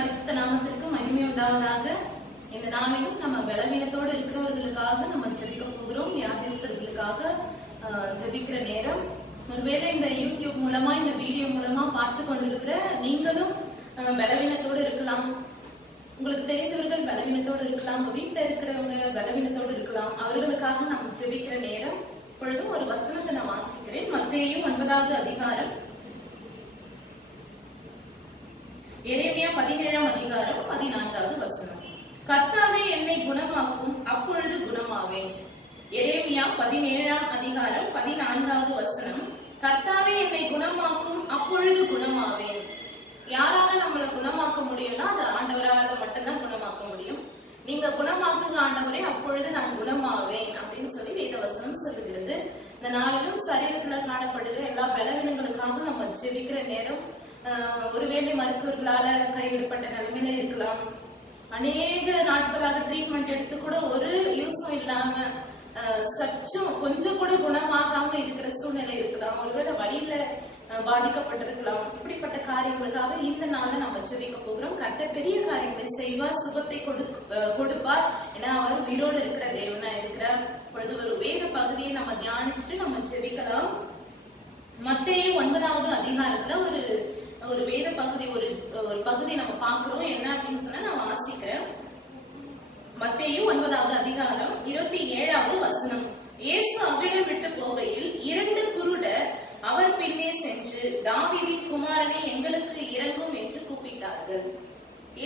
பரிசுத்த நாமத்திற்கு மகிமை உண்டாவதாக. இந்த நாளிலும் நம்ம பலவீனத்தோடு இருக்கிறவர்களுக்காக நம்ம ஜெபிக்க போகிறோம். வியாதிஸ்தர்களுக்காக ஜெபிக்கிற நேரம். ஒருவேளை இந்த யூடியூப் மூலமா இந்த வீடியோ மூலமா பார்த்து கொண்டிருக்கிற நீங்களும் பலவீனத்தோடு இருக்கலாம். உங்களுக்கு தெரிந்தவர்கள் பலவீனத்தோடு இருக்கலாம். உங்க வீட்டுல இருக்கிறவங்க பலவீனத்தோடு இருக்கலாம். அவர்களுக்காக நாம் ஜெபிக்கிற நேரம். இப்பொழுதும் ஒரு வசனத்தை நான் வாசிக்கிறேன். மத்தேயு 9வது அதிகாரம், எரேமியா 17ஆம் அதிகாரம் 14வது வசனம். கர்த்தாவே என்னை குணமாக்கும், அப்பொழுது குணமாவேன். எரேமியா 17ஆம் அதிகாரம் 14வது வசனம். கர்த்தாவே என்னை குணமாக்கும், அப்பொழுது குணமாவேன். யாரால நம்மளை குணமாக்க முடியும்னா அது ஆண்டவரால மட்டும்தான் குணமாக்க முடியும். நீங்க குணமாக்குங்க ஆண்டவரே, அப்பொழுது நான் குணமாவேன் அப்படின்னு சொல்லி வேதவசனம் சொல்லுகிறது. இந்த நாளிலும் சரீரத்துல காணப்படுகிற எல்லா பலவீனங்களுக்காக நம்ம ஜெபிக்கிற நேரம். ஒருவேளை மருத்துவர்களால கைவிடப்பட்ட நிலைமையில இருக்கலாம். அநேக நாட்களாக ட்ரீட்மெண்ட் எடுத்து கூட ஒரு யூஸும் இல்லாம சற்றும் கொஞ்சம் கூட குணமாகாம இருக்கிற சூழ்நிலை இருக்கலாம். ஒருவேளை வழியில பாதிக்கப்பட்டிருக்கலாம். இப்படிப்பட்ட காரியங்களுக்காக இந்த நாள நம்ம ஜெபிக்க போகிறோம். கர்த்தர் பெரிய காரியங்களை செய்வார், சுகத்தை கொடுப்பார். ஏன்னா அவர் உயிரோடு இருக்கிற தேவனா இருக்கிறார். பொழுது ஒரு வேத பகுதியை நம்ம தியானிச்சுட்டு நம்ம ஜெபிக்கலாம். மத்தேயு 9வது அதிகாரத்துல ஒரு வேத பகுதி, ஒரு பகுதி நம்ம பார்க்கிறோம். என்ன அப்படின்னு சொன்னா நான் வாசிக்கிறேன். மத்தேயு 9வது அதிகாரம் 27வது வசனம். இயேசு அவ்விடம் விட்டு போகையில் 2 குருடர் அவர் பின்னே சென்று, தாவீதின் குமாரனே எங்களுக்கு இரங்கும் என்று கூப்பிட்டார்கள்.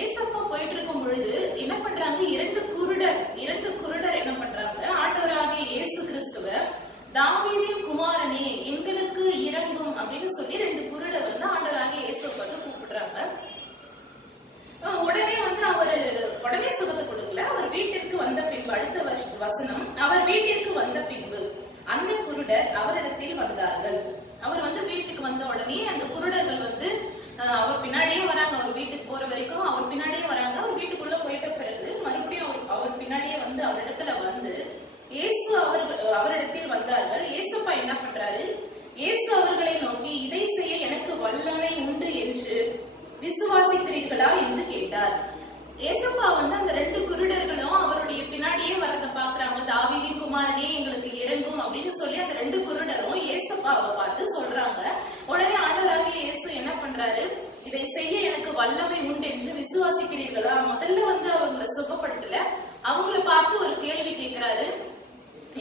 ஏசப்பா போயிட்டு இருக்கும் பொழுது என்ன பண்றாங்க? 2 குருடர் என்ன பண்றாங்க? ஆண்டவராகிய இயேசு கிறிஸ்துவ தாவீதின் குமாரனே எங்களுக்கு இரங்கும் அப்படின்னு சொல்லி 2 குருடர் ஆண்டவராகிய இயேசுவை கூப்பிடுறாங்க. உடனே சுகத்தை கொடுக்கல. அவர் வீட்டிற்கு வந்த பின்பு, அடுத்த வசனம், அவர் வீட்டிற்கு வந்த பின்பு அந்த குருடர் அவரிடத்தில் வந்தார்கள். அவர் வீட்டுக்கு வந்த உடனே அந்த குருடர்கள் அவர் பின்னாடியே வராங்க. அவர் வீட்டுக்கு போற வரைக்கும் அவர் பின்னாடியே வராங்க. அவர் வீட்டுக்குள்ள போயிட்ட பிறகு மறுபடியும் அவர் பின்னாடியே அவரிடத்துல இயேசு அவரிடத்தில் வந்தார்கள். இயேசுப்பா என்ன பண்றாரு? இயேசு அவர்களை நோக்கி, இதை செய்ய எனக்கு வல்லமை உண்டு என்று விசுவாசிக்கிறீர்களா என்று கேட்டார். ஏசப்பா அந்த 2 குருடர்களும் அவருடைய பின்னாடியே வரத பாக்குறாங்க. தாவீதின் குமாரனே எங்களுக்கு இறங்கும் அப்படின்னு சொல்லி அந்த 2 குருடரும் ஏசப்பாவை பார்த்து சொல்றாங்க. உடனே ஆண்டவராகிய இயேசு என்ன பண்றாரு? இதை செய்ய எனக்கு வல்லமை உண்டு என்று விசுவாசிக்கிறீர்களா? முதல்ல அவங்களை சுகப்படுத்தல, அவங்கள பார்த்து ஒரு கேள்வி கேட்கிறாரு.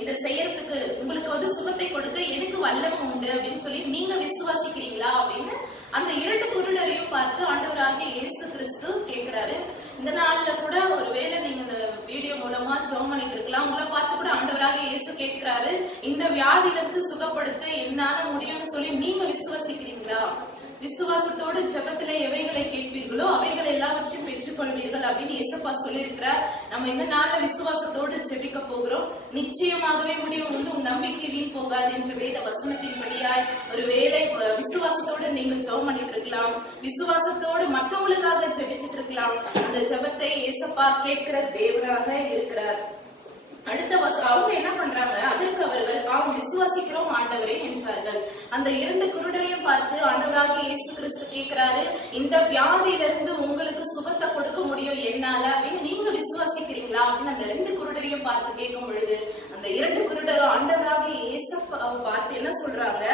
இதை செய்யறதுக்கு, உங்களுக்கு சுகத்தை கொடுக்க எனக்கு வல்லமை உண்டு அப்படின்னு சொல்லி நீங்க விசுவாசிக்கிறீங்களா அப்படின்னு அந்த 2 குருடரையும் பார்த்து ஆண்டவராகிய இயேசு கிறிஸ்து கேட்கிறாரு. இந்த நாள்ல கூட ஒருவேளை நீங்க இந்த வீடியோ மூலமா ஜெபம் பண்ணிட்டு இருக்கலாம். உங்களை பார்த்து கூட ஆண்டவராகிய இயேசு கேட்கிறாரு, இந்த வியாதியிலிருந்து சுகப்படுத்த என்னால முடியும்னு சொல்லி நீங்க விசுவாசிக்கிறீங்களா? விசுவாசத்தோடு ஜெபத்திலே எவைகளை கேட்பீர்களோ அவைகள் எல்லாவற்றையும் பெற்றுக் கொள்வீர்கள் அப்படின்னு இயேசப்பா சொல்லியிருக்கிறார். நம்ம இந்த நாள்ல விசுவாசத்தோடு ஜெபிக்க போகிறோம். நிச்சயமாகவே முடிவு உண்டு, உன் நம்பிக்கை வீண் போகாது என்ற வேத வசனத்தின்படியாய் ஒரு வேளை விசுவாசத்தோடு நீங்க ஜெபம் பண்ணிட்டு இருக்கலாம். விசுவாசத்தோடு மற்றவங்களுக்காக ஜெபிச்சுட்டு இருக்கலாம். அந்த ஜெபத்தை இயேசப்பா கேட்கிற தேவனாக இருக்கிறார். அடுத்த அவங்க என்ன பண்றாங்க? அதற்கு அவர்கள் விசுவாசிக்கிறோம் ஆண்டவரே என்றார்கள். அந்த 2 குருடரையும் பார்த்து ஆண்டவராகிய இயேசு கிறிஸ்து கேட்கிறாரு, இந்த வியாதியிலிருந்து உங்களுக்கு சுகத்தை கொடுக்க முடியும் என்னால அப்படின்னு நீங்க விசுவாசிக்கிறீங்களா அப்படின்னு அந்த 2 குருடரையும் பார்த்து கேட்கும் பொழுது அந்த 2 குருடரும் ஆண்டவராகிய இயேசுவை பார்த்து என்ன சொல்றாங்க?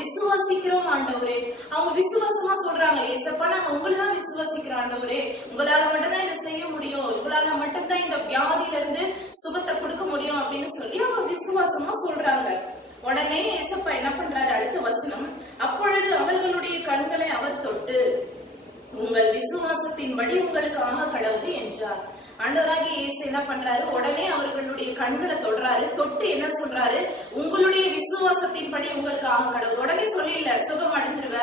விசுவாசிக்கிறோம் ஆண்டவரே. அவங்க விசுவாசமா சொல்றாங்க, ஏசப்பா நாங்க உங்களதான் விசுவாசிக்கிறோம் ஆண்டவரே, உங்களால மட்டும்தான் இதை செய்ய முடியும், உங்களால மட்டும்தான் இந்த வியாதியிலிருந்து சுகத்தை கொடுக்க முடியும் அப்படின்னு சொல்லி அவங்க விசுவாசமா சொல்றாங்க. உடனே ஏசப்பா என்ன பண்றாரு? அடுத்த வசனம், அப்பொழுது அவர்களுடைய கண்களை அவர் தொட்டு, உங்கள் விசுவாசத்தின்படி உங்களுக்கு ஆக கடவுது என்றார். ஆண்டவராகிய இயேசு என்ன பண்றாரு? உடனே அவர்களுடைய கண்களை தொடுறாரு. தொட்டு என்ன சொல்றாரு? உங்களுடைய விசுவாசத்தின்படி உங்களுக்கு ஆக கடவுள். உடனே சொல்லல சுகம் அடைஞ்சிருவ,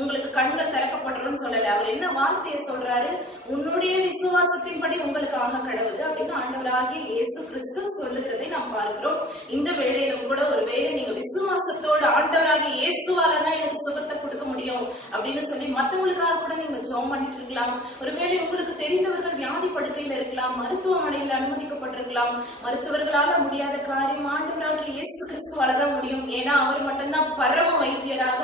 உங்களுக்கு கண்கள் திறக்கப்படணும்னு சொல்லல. அவர் என்ன வார்த்தையை சொல்றாரு? உன்னுடைய விசுவாசத்தின்படி உங்களுக்கு ஆக கடவுள் அப்படின்னு ஆண்டவராகிய இயேசு கிறிஸ்து சொல்லுகிறதை நாம் பார்க்கிறோம். இந்த வேளையிலும் கூட ஒரு வேளை நீங்க விசுவாசத்தோடு ஆண்டவராகிய இயேசுவாலதான் எனக்கு சுகத்தை கொடுக்க முடியும் அப்படின்னு சொல்லி மற்றவங்களுக்காக கூட நீங்க ஜெபம் பண்ணிட்டு இருக்கலாம். ஒருவேளை உங்களுக்கு தெரிந்தவர்கள் வியாதி படுக்கையில இருக்கலாம், மருத்துவமனையில் அனுமதிக்கப்பட்டிருக்கலாம். மருத்துவர்களால முடியாத காரியம் ஆண்டவராகிய இயேசு கிறிஸ்துவால தான் முடியும். ஏன்னா அவர் மட்டும்தான் பரம வைத்தியராக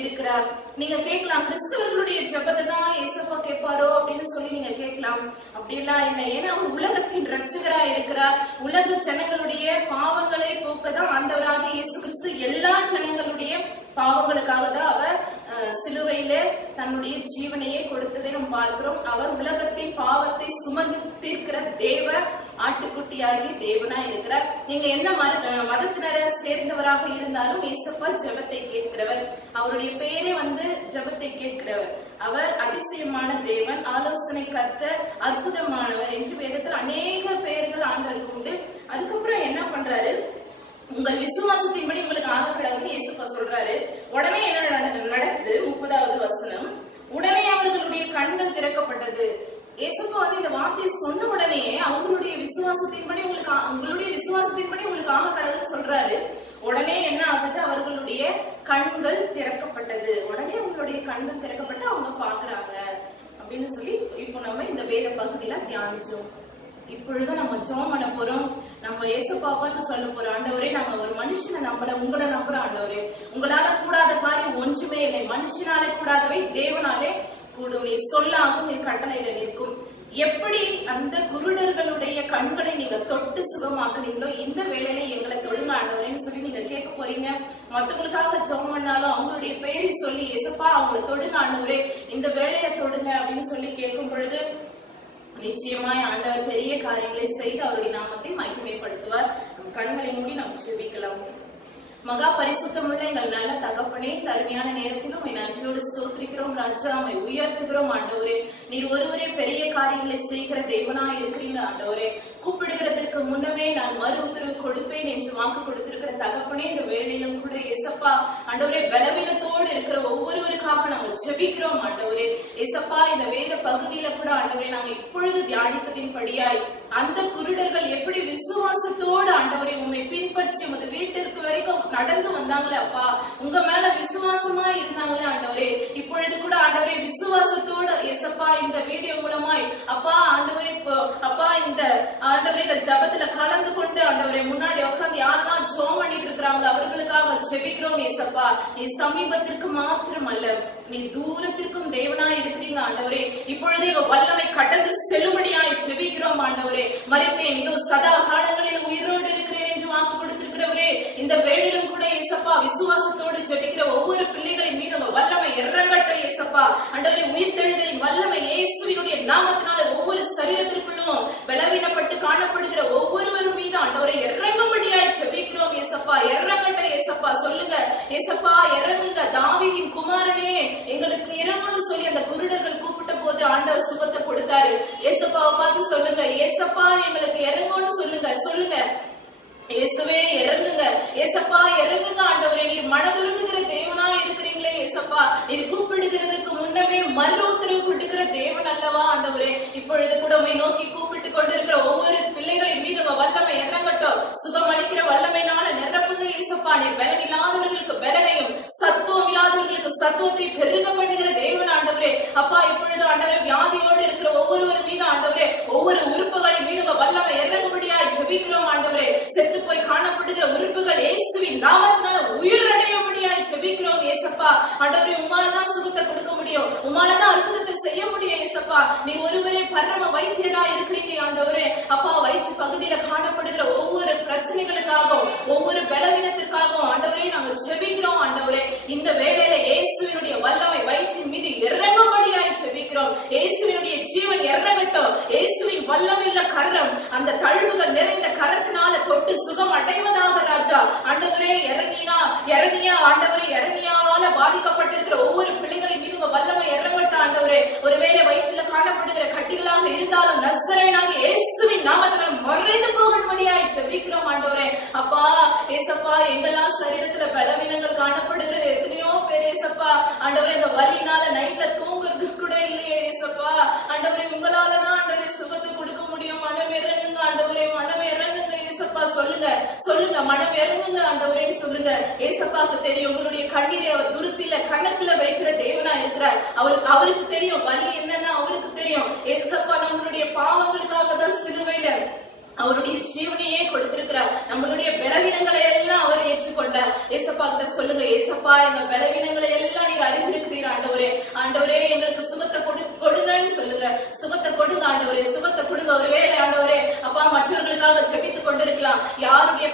இருக்கிறார். நீங்க கேட்கலாம், கிறிஸ்தவர்களுடைய ஜெபத்தை தான் இயேசுப்பா கேட்பாரோ அப்படின்னு அப்படியெல்லாம் இல்லை. ஏன்னா அவர் உலகத்தின் ரட்சகரா இருக்கிறார். உலக ஜனங்களுடைய பாவங்களை போக்கதான் ஆண்டவராகிய இயேசு கிறிஸ்து எல்லா ஜனங்களுடைய பாவங்களுக்காக தான் அவர் சிலுவையில தன்னுடைய ஜீவனையே கொடுத்ததை நம்ம பார்க்கிறோம். அவர் உலகத்தின் பாவத்தை சுமந்து தீர்க்கிற தேவ ஆட்டுக்குட்டியாகி தேவனா இருக்கிறார். நீங்க என்ன மதத்தினரை சேர்ந்தவராக இருந்தாலும் இயேசப்பா ஜெபத்தை கேட்கிறவர். அவருடைய பேரே ஜெபத்தை கேட்கிறவர். அவர் அதிசயமான தேவன், ஆலோசனை கர்த்தர், அற்புதமானவர் என்று வேதத்தில் அநேக பெயர்கள் ஆண்டவருக்கு உண்டு. அதுக்கப்புறம் என்ன பண்றாரு, உங்கள் விசுவாசத்தின்படி உங்களுக்கு ஆக கடவுள் இயேசுப்பா சொல்றாரு. உடனே என்ன நடக்குது? 30வது வசனம், உடனே அவர்களுடைய கண்கள் திறக்கப்பட்டது. இயேசுப்பா இந்த வார்த்தையை சொன்ன உடனே உங்களுடைய விசுவாசத்தின்படி உங்களுக்கு ஆக கடவுள் சொல்றாரு. உடனே என்ன ஆகுது? அவர்களுடைய கண்கள் திறக்கப்பட்டது. உடனே அவங்களுடைய கண்கள் திறக்கப்பட்டு அவங்க பாக்குறாங்க அப்படின்னு சொல்லி இப்போ நம்ம இந்த வேத பகுதியில தியானிச்சோம். இப்பொழுது நம்ம ஜெபம் பண்ண போறோம். நம்ம இயேசுப்பா பார்த்து சொல்ல போறோம், ஆண்டவரே நாங்க ஒரு மனுஷனை நம்பல, உங்களை நம்புறோம் ஆண்டவரே. உங்களால கூடாத காரியம் ஒன்றுமே இல்லை. மனுஷனாலே கூடாதவை தேவனாலே கூடும். நீ சொல்லாகும், நீ கட்டளையில நிற்கும். எப்படி அந்த குருடர்களுடைய கண்களை நீங்க தொட்டு சுகமாக்குனீங்களோ இந்த வேளையில எங்களை தொடுங்க ஆண்டவரேன்னு சொல்லி நீங்க கேட்க போறீங்க. மத்தவங்களுக்காக ஜெபம் பண்ணாலும் அவங்களுடைய பெயரை சொல்லி இயேசுப்பா அவங்களை தொடுங்க ஆண்டவரே, இந்த வேளையில தொடுங்க அப்படின்னு சொல்லி கேட்கும் பொழுது நிச்சயமாய் ஆண்டவர் பெரிய காரியங்களை செய்து அவருடைய நாமத்தை மகிமைப்படுத்துவார். கண்களை மூடி நாம் ஜெபிக்கலாம். மகா பரிசுத்தமுள்ள எங்கள் நல்ல தகப்பனே, இந்த அருமையான நேரத்திலும் நன்றியோடு ஸ்தோத்திரிக்கிறோம் ராஜா. அவை உயர்த்துகிறோம் ஆண்டவரே. நீர் ஒருவரே பெரிய காரியங்களை செய்கிற தேவனா இருக்கிறீங்க ஆண்டவரே. கூப்பிடுகிறதற்கு முன்னமே நான் மறு உத்தரவு கொடுப்பேன் என்று வாக்கு கொடுத்திருக்கிற தகப்பனே, இந்த வேளையிலும் கூட இயேசப்பா ஆண்டவரே பலவீனத்தோடு இருக்கிற ஒவ்வொருவருக்காக நாங்கள் ஜெபிக்கிறோம் ஆண்டவரே. இயேசப்பா இந்த வேத பகுதியில கூட ஆண்டவரே நாங்கள் இப்பொழுது தியானிப்பதின் படியாய் அந்த குருடர்கள் எப்படி விசுவாசத்தோடு ஆண்டவரே உண்மை பின்பற்றி உமது வீட்டிற்கு வரைக்கும் நடந்து வந்தாங்களே அப்பா, உங்க மேல விசுவாசமா இருந்தாங்களே ஆண்டவரே, இப்பொழுது கூட ஆண்டவரே விசுவாசத்தோடு இயேசப்பா இந்த வீடியோ மூலமாய் அப்பா ஆண்டவரே அப்பா இந்த ஆண்டவரே இந்த ஜபத்துல கலந்து கொண்டு ஆண்டவரே முன்னாடி உட்கார்ந்து யாரெல்லாம் ஜெபம் பண்ணிட்டு இருக்கிறாங்களோ அவர்களுக்காக ஜெபிக்கிறோம் இயேசப்பா. நீ சமீபத்திற்கு மாத்திரம் அல்ல, நீ தூரத்திற்கும் தேவனாய் இருக்கிறீங்க ஆண்டவரே. இப்பொழுதே வல்லமை கடந்து செல்லும்படியாய் ஜெபிக்கிறோம் ஆண்டவரே. மரித்தேன் இதோ சதா காலங்களில் உயிரோடு இருக்கிறேன் என்று வாக்கு கொடுத்திருக்கிறவரே, இந்த வேளையிலும் கூட இயேசப்பா விசுவாசத்தோடு ஜெபிக்கிற ஒவ்வொரு பிள்ளைகளின் மீது வல்லமை இறங்கட்டும் இயேசப்பா. ஆண்டவரே உயிர்த்தெழுதலின் வல்லமை இயேசுவினுடைய நாமத்தினால ஒவ்வொரு சரீரத்திற்குள்ளும் பலவீனப்பட்டு காணப்படுகிற ஒவ்வொருவரும் மீது ஆண்டவரை இறங்கும்படியாய் ஜெபிக்கிறோம் இயேசப்பா. இறங்கட்டும் இயேசப்பா. சொல்லுங்க இயேசப்பா இறங்குங்க. தாவீதின் குமாரனே எங்களுக்கு இறங்குன்னு சொல்லி அந்த குருடர்கள் கூப்பிட்ட போது ஆண்டவர் சுகத்தை கொடுத்தாரு. இயேசப்பாவை பார்த்து சொல்லுங்க, இயேசப்பா எங்களுக்கு இறங்குன்னு சொல்லுங்க. சொல்லுங்க இயேசுவே இறங்குங்க, இயேசப்பா இறங்குங்க ஆண்டவரே. நீர் மனதுருகுகிற தேவனா இருக்கிறீங்களே இயேசப்பா. நீர் கூப்பிடுகிறதுக்கு முன்னமே மறு உத்தரவு கொடுக்கிற தேவன் அல்லவா ஆண்டவரே. இப்பொழுது கூட உம்மை நோக்கி கூப்பிட்டு கொண்டிருக்கிற ஒவ்வொரு பிள்ளைகளின் மீது வல்லமை இறங்கட்டும். சுகம் அளிக்கிற வல்லமையினால நிரப்புங்க இயேசப்பா. நீர் பலன் இல்லாதவர்களுக்கு பலனையும் சத்துவம் இல்லாதவர்களுக்கு சத்துவத்தை பெருக பண்ணுகிற தேவன் ஆண்டவரே. அப்பா இப்பொழுது ஆண்டவரே வியாதியோடு இருக்கிற ஒவ்வொருவர் மீது ஆண்டவரே ஒவ்வொரு உறுப்புகளின் மீது வல்லமை இறங்கும்படியாய் ஜெபிக்கிறோம் ஆண்டவரே. செத்து போய் காணப்படுகிற உறுப்புகள் இயேசுவின் நாமத்தினால உயிரடையும்படியாய் ஜெபிக்கிறோம் இயேசப்பா. ஆண்டவரே உம்மாலதான் சுகத்தை கொடுக்க முடியும், உம்மாலதான் அற்புதத்தை செய்ய முடியும் இயேசப்பா. நீ ஒருவரே பரம வைத்தியரா இருக்கிறீங்க ஆண்டவரே. அப்பா வயிற்று பகுதியில காணப்படுகிற ஒவ்வொரு பிரச்சனைகளுக்காகவும் ஒவ்வொரு பலவீனத்திற்காகவும் ஆண்டவரே நாங்கள் ஜெபிக்கிறோம் ஆண்டவரே. இந்த வேளையில இயேசுவினுடைய வல்லமை வயிற்றின் மீது இறங்கும்படியாய் ஜெபிக்கிறோம். இயேசுவினுடைய ஜீவன் இறங்கட்டும். இயேசுவின் வல்லமையுள்ள கரம் அந்த தழுவுகள் நிறைந்த கரத்தினால தொட்டு சுகம் அடைவதாக ராஜா. ஆண்டவரே இறங்கியா ஆண்டவரே, இறங்கியாவால பாதிக்கப்பட்டிருக்கிற ஒவ்வொரு பிள்ளைகளின் மீது வல்லமை இறங்கட்டும் ஆண்டவரே. ஒருவேளை வயிற்றுல காணப்படுகிற கட்டிகளாக இருந்தாலும் நசரேயனாகிய இயேசுவின் நாமத்தினால் மறைந்து போகும்படியாய் ஜெபிக்கிறோம் ஆண்டவரே. அப்பா ஏசப்பா எங்கெல்லாம் சரீரத்துல பலவீனங்கள் காணப்படுகிறது எத்தனையோ பேர் ஏசப்பா ஆண்டவரே இந்த வலியினால நைட்ல தூங்குறது கூட இல்லையே ஏசப்பா. ஆண்டவரே உங்களாலதான் ஆண்டவரே சுகத்தை கொடுக்க முடியும். மனம் இறங்குங்க ஆண்டவரே, மனம் இறங்குங்க ஏசப்பா. சொல்லுங்க மனம் இறங்குங்க ஆண்டவரேன்னு சொல்லுங்க. ஏசப்பாக்கு தெரியும் உங்களுடைய கண்ணீரை அவர் துருத்தில கணக்குல வைக்கிற தேவனா இருக்கிறார். அவருக்கு தெரியும் வலி என்னன்னா அவருக்கு தெரியும். ஏசப்பா நம்மளுடைய பாவங்களுக்காக தான் சிலுவையில அவருடைய ஜீவனையே கொடுத்திருக்கிறார். நம்மளுடைய பலவீனங்களை எல்லாம் அவர் ஏற்றுக்கொண்டார். ஏசப்பா கிட்ட சொல்லுங்க, ஏசப்பா எங்க பலவீனங்களை எல்லாம் நீங்க அறிந்திருக்கிறீர் ஆண்டவரே. ஆண்டவரே எங்களுக்கு சுகத்தை கொடுங்கன்னு சொல்லுங்க. சுகத்தை கொடுங்க ஆண்டவரே, சுகத்தை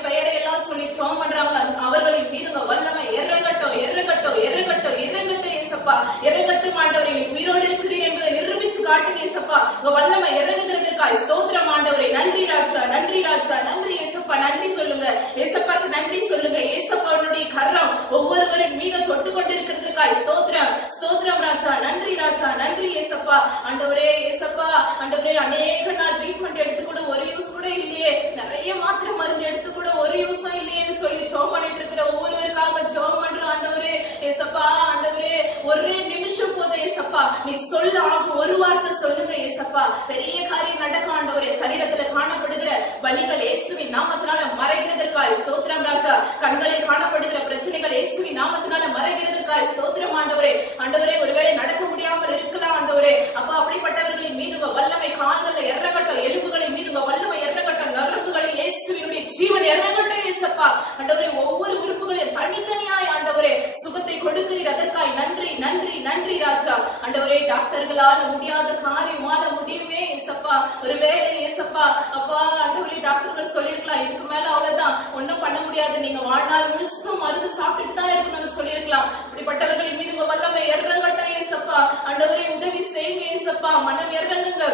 பெயரை எல்லாம் சொல்லி ஜெபம் பண்றாங்க, அவர்களின் மீது உங்க வல்லமை இறங்கட்டும், இறங்கட்டும், இறங்கட்டும், இறங்கட்டும் ஏசப்பா, இறங்கட்டும் ஆண்டவரே. நீ உயிரோடு இருக்கிறீர் என்பதை நிரூபிச்சு காட்டுங்க ஏசப்பா. உங்க வல்லமை இறங்குகிறதற்காய் ஸ்தோத்திரம் ஆண்டவரே. நன்றி ராஜா, நன்றி ராஜா, நன்றி ஏசப்பா, நன்றி சொல்லுங்க ஏசப்பாக்கு, நன்றி சொல்லுங்க. ஏசப்பாவுடைய கரம் ஒவ்வொருவரின் மீது தொட்டு கொண்டிருக்கிறதுக்காய் ஸ்தோத்திரம், ஸ்தோத்திரம் ராஜா. நன்றி ராஜா, நன்றி ஏசப்பா. ஆண்டவரே ஏசப்பா, ஆண்டவரே அநேக நாள் ட்ரீட்மெண்ட் எடுத்து கூட ஒரு யூஸ் கூட இல்லையே, நிறைய மாத்திரை மருந்து எடுத்து கூட ஒரு யூஸும் இல்லையேன்னு சொல்லி ஜெபம் பண்ணிட்டு இருக்கிற ஒவ்வொருவருக்காக ஜெபம் பண்றோம் ஆண்டவரே. ஏசப்பா ஆண்டவரே, ஒரே நிமிஷம் போதும் ஏசப்பா, நீ சொல்ல ஒரு வார்த்தை சொல்லுங்க ஏசப்பா, பெரிய காரியம் நடக்கும் ஆண்டவரே. சரீரத்துல காணப்படுகிற வலிகள் இயேசுவின் நாமத்தினால மறைகிறதற்காய் ஸ்தோத்திரம் ராஜா. கண்களில் காணப்படுகிற பிரச்சனைகள் இயேசுவின் நாமத்தினால மறைகிறதற்காய் ஸ்தோத்திரம் ஆண்டவரே. ஆண்டவரே, ஒருவேளை நடக்க முடியாமல் இருக்கலாம் ஆண்டவரே, அப்பா அப்படிப்பட்டவர்களின் மீது உங்க வல்லமை கால்களில் இறங்கட்டும், எலும்புகளின் மீது உங்க வல்லமை இறங்கட்டும், நரம்புகளில் இயேசுவினுடைய ஜீவன் இறங்கட்டும் ஏசப்பா. ஆண்டவரே, ஒவ்வொரு உறுப்புகளையும் தனித்தனியாய் ஆண்டவரே சுகத்தை கொடுக்கிறீர், அதற்காய் நன்றி, நன்றி, நன்றி ராஜா. ஆண்டவரே, டாக்டர்களால முடியாத காரியமான முடியுமே ஏசப்பா. ஒருவேளை ஏசப்பா அப்பா ஆண்டவரே, டாக்டர்கள் சொல்லிருக்கலாம் இதுக்கு மேல அவ்வளவுதான், ஒண்ணும் பண்ண முடியாது, நீங்க வாழ்நாள் முழுசும் மருந்து சாப்பிட்டுட்டு தான் இருக்கணும்னு சொல்லிருக்கலாம். அப்படிப்பட்டவர்களின் மீது உங்க வல்லமை இறங்கட்டும் ஏசப்பா. ஆண்டவரே, உதவி செய்யுங்க ஏசப்பா, மனம் இறங்குங்க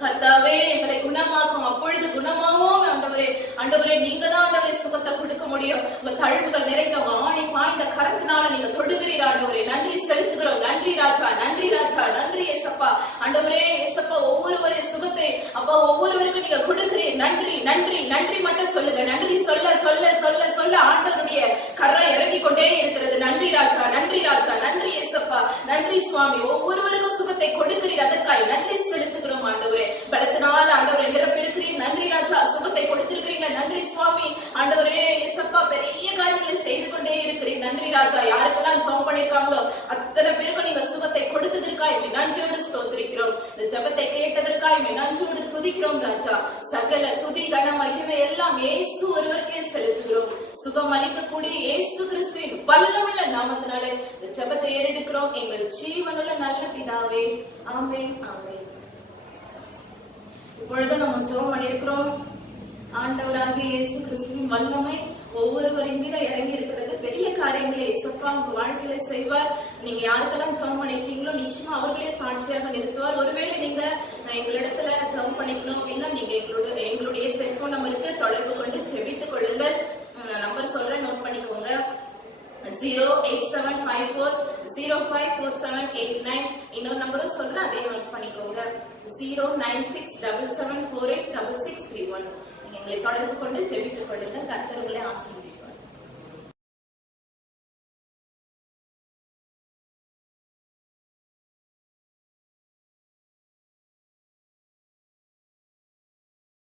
கர்த்தாவே, எங்களை குணமாக்கும், அப்பொழுது குணமாவோம் ஆண்டவரே. ஆண்டவரே, நீங்க தான் ஆண்டவரே சுகத்தை கொடுக்க முடியும். உங்க தழும்புகள் நிறைந்த ஆணி பாய்ந்த கரத்தினால நீங்க தொடுகிறீர் ஆண்டவரே. நன்றி செலுத்துகிறோம், நன்றி ராஜா, நன்றி ராஜா, நன்றி ஏசப்பா. ஆண்டவரே ஏசப்பா, ஒவ்வொருவரே சுகத்தை அப்பா ஒவ்வொருவருக்கும் நீங்க கொடுக்கிறீர். நன்றி, நன்றி, நன்றி மட்டும் சொல்லுங்க. நன்றி சொல்ல சொல்ல சொல்ல சொல்ல ஆண்டவருடைய கரை இறங்கி கொண்டே இருக்கிறது. நன்றி ராஜா, நன்றி ராஜா, நன்றி ஏசப்பா, நன்றி சுவாமி. ஒவ்வொருவருக்கும் சுகத்தை கொடுக்கிறீர், அதற்காக நன்றி செலுத்துகிறோம் ஆண்டவரே. பலத்தினால ஆண்டவரே நிரப்பியிருக்கிறீர். நன்றி ராஜா, சுகத்தை கொடுத்திருக்கிறீங்க. நன்றி சுவாமி. ஆண்டவரே ஏசப்பா, பெரிய காரியங்களை செய்து கொண்டே இருக்கிறீர். நன்றி ராஜா. யாருக்கெல்லாம் ஜெபம் பண்ணிருக்காங்களோ அத்தனை பேருக்கு நீங்க சுகத்தை கொடுத்ததற்காய் நன்றியோடு ஸ்தோத்திரிக்கிறோம். இந்த ஜெபத்தை கேட்டதற்காய் நன்றியோடு துதிக்கிறோம் ராஜா. சகல துதி கன மகிமை எல்லாம் இயேசு ஒருவருக்கே செலுத்துகிறோம். சுகம் அளிக்கக்கூடிய இயேசு கிறிஸ்துவின் வல்லமையுள்ள நாமத்தினாலே இந்த ஜெபத்தை ஏறெடுக்கிறோம் எங்கள் ஜீவனுள்ள நல்ல பிதாவே. ஆமென், ஆமென். இப்பொழுது நம்ம ஜெபம் பண்ணியிருக்கிறோம். ஆண்டவராகிய இயேசு கிறிஸ்துவின் வல்லமை ஒவ்வொருவரின் மீது இறங்கி இருக்கிறது. பெரிய காரியங்களை இயேசுப்பா உங்க வாழ்க்கையில செய்வார். நீங்க யாருக்கெல்லாம் ஜெபம் பண்ணிருக்கீங்களோ நிச்சயமா அவர்களே சாட்சியாக நிறுத்துவார். ஒருவேளை நீங்க எங்களிடத்துல ஜெபம் பண்ணிக்கணும் அப்படின்னா நீங்க எங்களுடைய செல்போன் நம்பருக்கு தொடர்பு கொண்டு ஜெபித்துக் கொள்ளுங்கள். நம்பர் சொல்றேன், நோட் பண்ணிக்கோங்க. 08754054789. இன்னொரு நம்பரும் சொல்றேன், அதே நோட் பண்ணிக்கோங்க. 09677486631. நீங்க எங்களை தொடர்பு கொண்டு ஜெபித்துக் கொள்ளுங்க. கர்த்தர் உங்களை ஆசீர்வதிப்பார்.